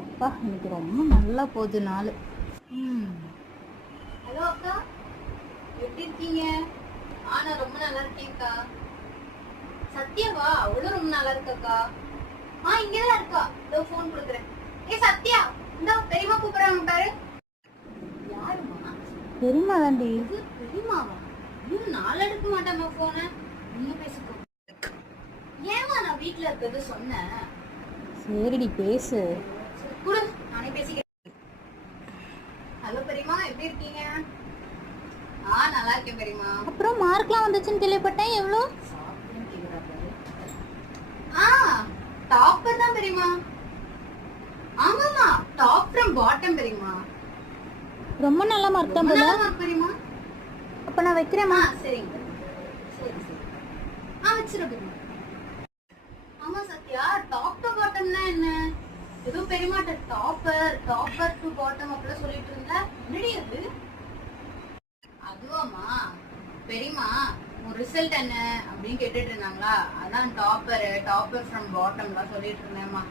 அப்பா எனக்கு ரொம்ப நல்லா போகுது நாள். ஹலோ அக்கா, எப்படி இருக்கீங்க? நான் ரொம்ப நல்லா இருக்கேன்க்கா. சத்யாவா? அவளும் ரொம்ப நல்லா இருக்காக்கா. இங்கதான் இருக்கா. இதோ போன் கொடுக்குறேன். சத்யா, இந்த பெரியமா கூப்பிடுறாங்க பாரு. யாருமா? பெரியமா தாண்டி. பெரியமாவா? இன்னும் நாள் எடுக்க மாட்டாமா போன. நீங்க பேசிக்கோ. ஏமா நான் வீட்டுல இருக்கிறது சொன்னேன். சரிடி பேசு. குடு, நானே பேசிக்கிறேன். ஹலோ பெரியமா, எப்படி இருக்கீங்க? நல்லா இருக்கேன் பெரியமா. அப்புறம் மார்க்லாம் வந்துச்சுன்னு கேள்விப்பட்டேன். எவ்வளோ? டாப்பர் தான் பெரியமா. ஆமாமா, டாப் ஃப்ரம் பாட்டம் பெரியமா. ரொம்ப நல்ல மார்க் தான் போல. பெரியமா, அப்ப நான் வைக்கிறேம்மா. சரிங்க. சரி சரி. வச்சிரு பெரியமா. ஆமா சத்யா, டாப் டு பாட்டம்னா என்ன? ஏதோ பெரியமாட்ட டாப்பர் டு பாட்டம் அப்படிலாம் சொல்லிட்டு இருந்தா என்னடி அது? அதுவாமா பெரியமா, உன் ரிசல்ட் என்ன அப்படின்னு கேட்டுட்டு இருந்தாங்களா, அதான் டாப்பர் ஃப்ரம் பாட்டம்லாம் சொல்லிட்டு இருந்தேம்மா.